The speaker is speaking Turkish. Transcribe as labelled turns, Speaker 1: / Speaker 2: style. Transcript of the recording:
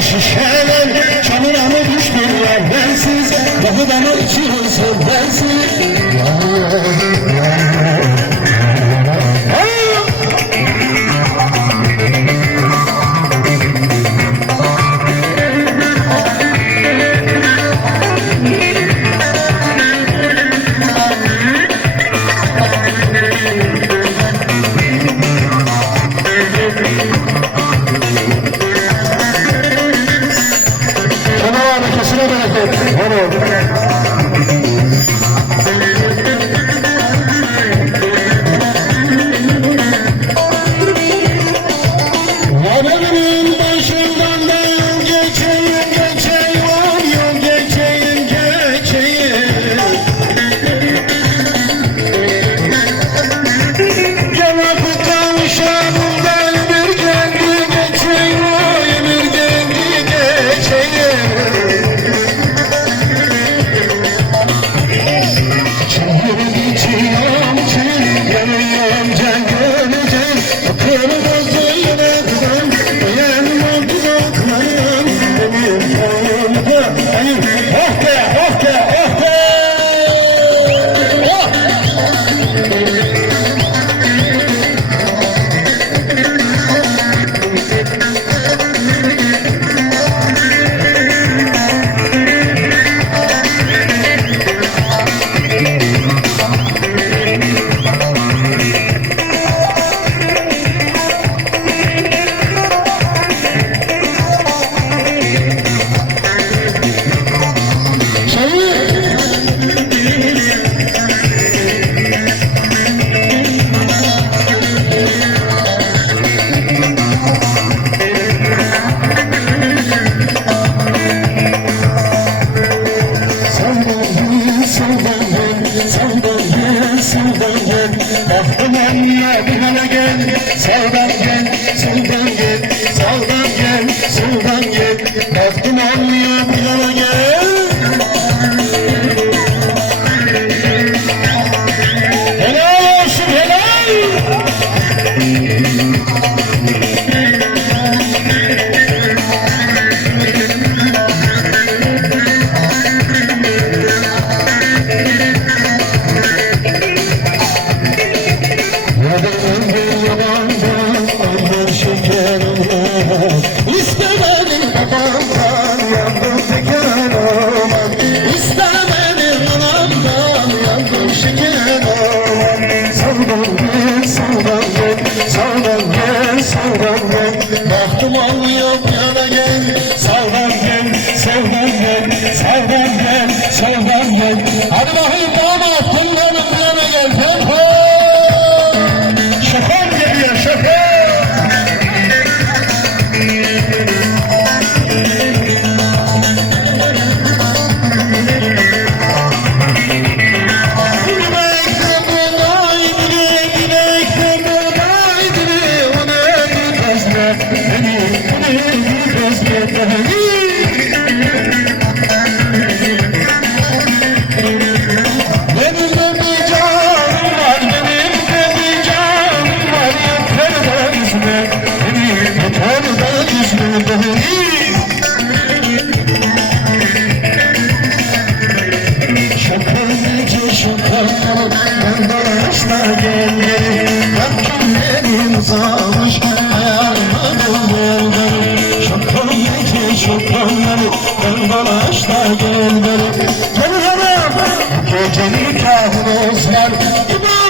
Speaker 1: şişeler Çamura mı düştüler bensiz Kapıdan içi hırsız bensiz. Thank you. Aklım gel, sevdan gel, sevdan gel, sevdan gel, sevdan Bahtım alıyor yana gel. Saldan gel, saldan gel. Saldan gel, saldan gel. Hadi bakayım. aşık oldu Ben dolaşma geldim Rabbimlerim sağmış Ayağıma doldurdum Şok olmayacak şok olmalı Ben dolaşma geldim Gel hanım. Gece nikahımız var İbadetimiz